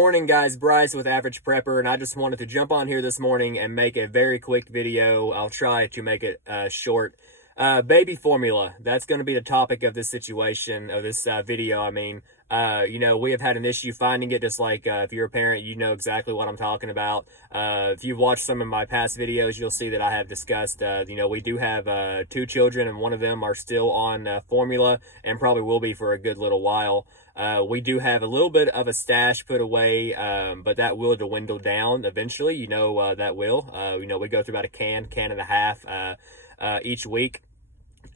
Morning guys, Bryce with Average Prepper, and I just wanted to jump on here this morning and make a very quick video. I'll try to make it short. Baby formula, that's going to be the topic of this situation, of this video. I mean, we have had an issue finding it, just like if you're a parent, you know exactly what I'm talking about. If you've watched some of my past videos, you'll see that I have discussed, we do have 2 children, and one of them are still on formula and probably will be for a good little while. We do have a little bit of a stash put away, but that will dwindle down eventually. That will. We go through about a can and a half each week.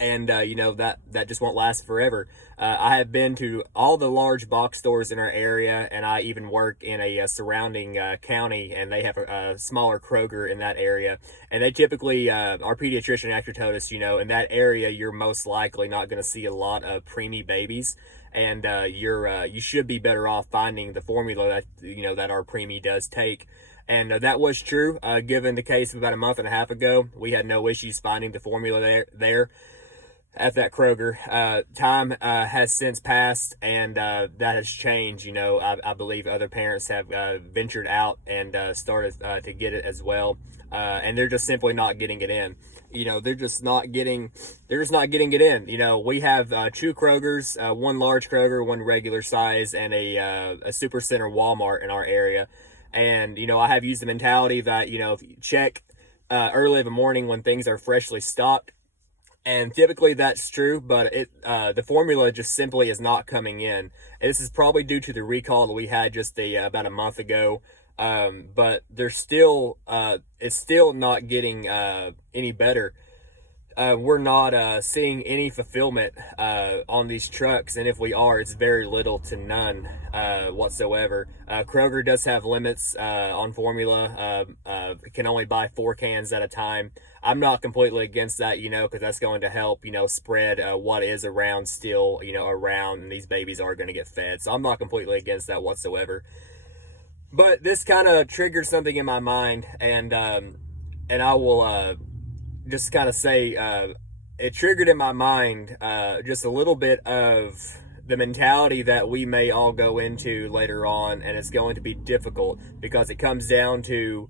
And that just won't last forever. I have been to all the large box stores in our area, and I even work in a surrounding county, and they have a smaller Kroger in that area. And they typically, our pediatrician actually told us, in that area, you're most likely not going to see a lot of preemie babies, and you should be better off finding the formula that our preemie does take. And that was true. Given the case of about a month and a half ago, we had no issues finding the formula there at that Kroger. Time has since passed, and that has changed. I believe other parents have ventured out and started to get it as well, and they're just simply not getting it in. They're just not getting it in. We have 2 Krogers, one large Kroger, one regular size, and a super center Walmart in our area. And I have used the mentality that if you check early in the morning when things are freshly stocked. And typically that's true, but the formula just simply is not coming in. And this is probably due to the recall that we had just about a month ago. But it's still not getting any better. We're not seeing any fulfillment on these trucks, and if we are, it's very little to none whatsoever. Kroger does have limits on formula. Can only buy 4 cans at a time. I'm not completely against that, because that's going to help, spread what is around still, around, and these babies are going to get fed. So I'm not completely against that whatsoever. But this kind of triggered something in my mind, and I will just kind of say it triggered in my mind just a little bit of the mentality that we may all go into later on, and it's going to be difficult because it comes down to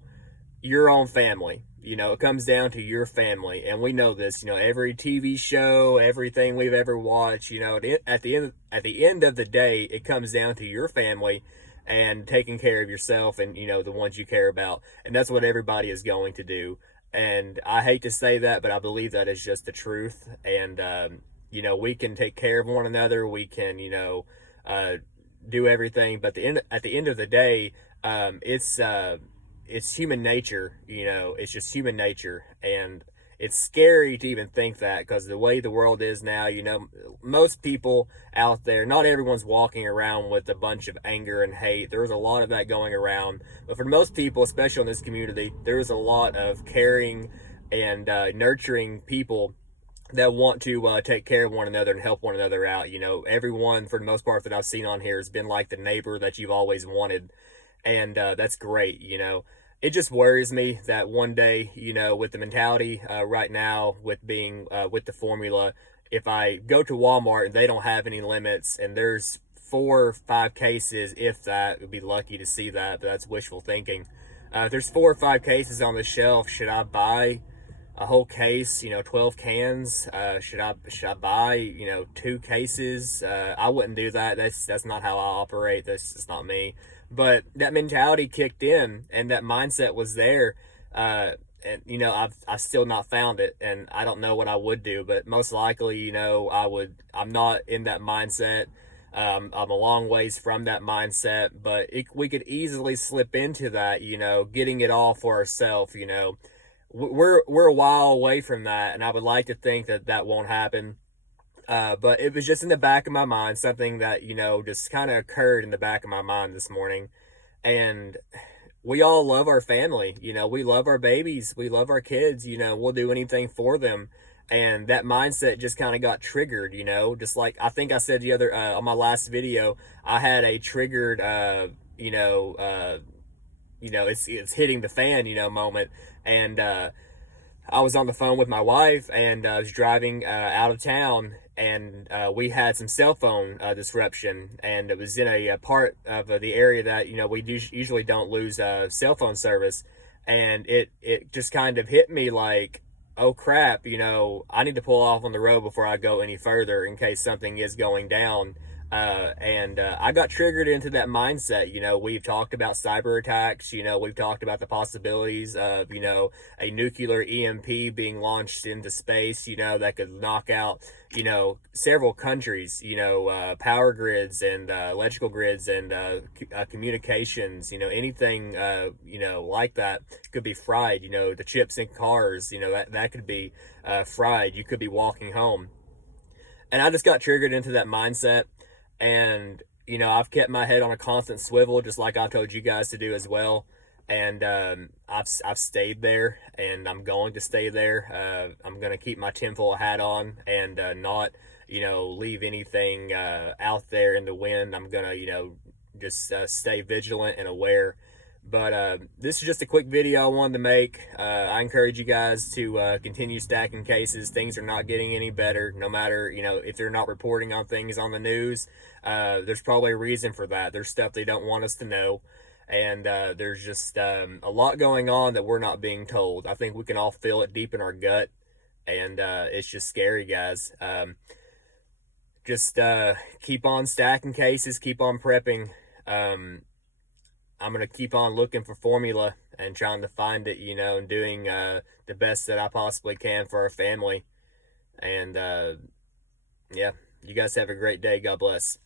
your own family. It comes down to your family, and we know this. Every TV show, everything we've ever watched, at the end of the day, it comes down to your family and taking care of yourself and the ones you care about, and that's what everybody is going to do. And I hate to say that, but I believe that is just the truth. And we can take care of one another. We can do everything, but at the end of the day, it's human nature. It's just human nature, and it's scary to even think that, because the way the world is now, most people out there, not everyone's walking around with a bunch of anger and hate. There's a lot of that going around, but for most people, especially in this community, there's a lot of caring and nurturing people that want to take care of one another and help one another out. Everyone, for the most part, that I've seen on here has been like the neighbor that you've always wanted, and that's great. It just worries me that one day, with the mentality right now, with being with the formula, if I go to Walmart and they don't have any limits, and there's 4 or 5 cases, if that, would be lucky to see that, but that's wishful thinking. If there's 4 or 5 cases on the shelf, should I buy a whole case? 12 cans? Should I buy 2 cases? I wouldn't do that. That's not how I operate. That's just not me. But that mentality kicked in, and that mindset was there. And I've still not found it, and I don't know what I would do, but most likely, I'm not in that mindset. I'm a long ways from that mindset, but we could easily slip into that, getting it all for ourselves. We're a while away from that, and I would like to think that that won't happen. But it was just in the back of my mind, something that, just kind of occurred in the back of my mind this morning. And we all love our family. We love our babies. We love our kids. We'll do anything for them. And that mindset just kind of got triggered, just like I think I said the other, on my last video, I had a triggered, it's hitting the fan, moment. And I was on the phone with my wife, and I was driving out of town, and we had some cell phone disruption, and it was in a part of the area that we usually don't lose cell phone service, and it just kind of hit me like, oh crap, I need to pull off on the road before I go any further in case something is going down. And I got triggered into that mindset. We've talked about cyber attacks. We've talked about the possibilities of, a nuclear EMP being launched into space, that could knock out, several countries, power grids and electrical grids and communications, anything, like that could be fried. The chips in cars, that could be fried. You could be walking home. And I just got triggered into that mindset. And I've kept my head on a constant swivel, just like I've told you guys to do as well. And I've stayed there, and I'm going to stay there. I'm going to keep my tinfoil hat on and not leave anything out there in the wind. I'm going to just stay vigilant and aware. But this is just a quick video I wanted to make. I encourage you guys to continue stacking cases. Things are not getting any better, no matter, if they're not reporting on things on the news. There's probably a reason for that. There's stuff they don't want us to know. And there's just a lot going on that we're not being told. I think we can all feel it deep in our gut. And it's just scary, guys. Just keep on stacking cases, keep on prepping. I'm going to keep on looking for formula and trying to find it, and doing the best that I possibly can for our family. And yeah, you guys have a great day. God bless.